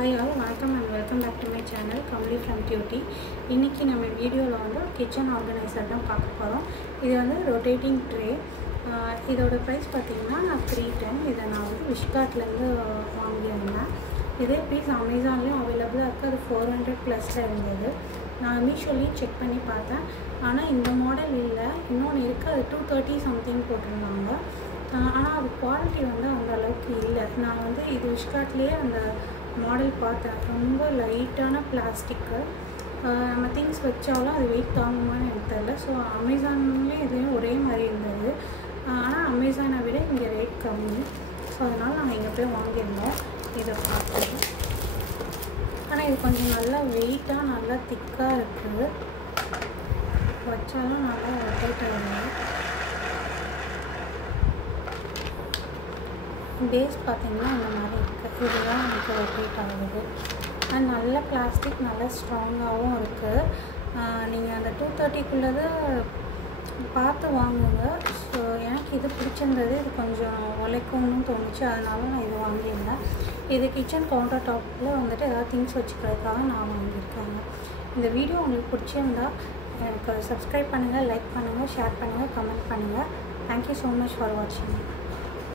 Hi all, welcome and welcome back to my channel Kamli from Tuty. இன்னைக்கு நம்ம வீடியோல வந்து கிச்சன் ஆர்கனைசர் தான் பார்க்க போறோம். இது வந்து ரொட்டேட்டிங் ட்ரே. இதோட பிரைஸ் பாத்தீங்கன்னா 310. இத நான் வந்து Wishcartல இருந்து வாங்கியிருந்தேன். இதே பீஸ் Amazonலயும் அவேலபிளா இருக்கு. அது 400 பிளஸ்ல இருந்தது. நான் மீஷோலயும் செக் பண்ணி பார்த்தேன். ஆனா இந்த மாடல் இல்ல. இன்னொன்னு இருக்கு. அது 230 சம்திங் போட்டுருந்தாங்க. ஆனா அது குவாலிட்டி வந்து அந்த அளவுக்கு இல்ல. நான் வந்து இது Wishcartலயே அந்த மாடல் பார்த்தேன். ரொம்ப லைட்டான பிளாஸ்டிக். நம்ம திங்ஸ் வச்சாலும் அது வெயிட் தாங்குமான்னு எனக்கு தெரியல. ஸோ அமேசான்லேயே இதுலேயும் ஒரே மாதிரி இருந்தது. ஆனால் அமேசானை விட இங்கே ரேட் கம்மி. ஸோ அதனால் நாங்கள் இங்கே போய் வாங்கியிருந்தோம். இதை பார்த்தோம். ஆனால் இது கொஞ்சம் நல்லா வெயிட்டாக நல்லா திக்காக இருக்குது. வச்சாலும் நல்லா ரொட்டேட் ஆகுது. பேஸ் பார்த்திங்கன்னா இந்த மாதிரி இருக்குது. இதுதான் எனக்கு ரொட்டேட் ஆகுது. அண்ட் நல்ல பிளாஸ்டிக் நல்லா ஸ்ட்ராங்காகவும் இருக்குது. நீங்கள் அந்த 230க்குள்ளதை பார்த்து வாங்குங்க. ஸோ எனக்கு இது பிடிச்சிருந்தது. இது கொஞ்சம் உழைக்கும்னு தோணுச்சு. அதனால நான் இது வாங்கியிருந்தேன். இது கிச்சன் கவுண்டர் டாப்பில் வந்துட்டு ஏதாவது திங்ஸ் வச்சுக்கிறதுக்காக நான் வாங்கியிருக்கேங்க. இந்த வீடியோ உங்களுக்கு பிடிச்சிருந்தா எனக்கு சப்ஸ்கிரைப் பண்ணுங்கள், லைக் பண்ணுங்கள், ஷேர் பண்ணுங்கள், கமெண்ட் பண்ணுங்கள். தேங்க்யூ ஸோ மச் ஃபார் வாட்சிங்.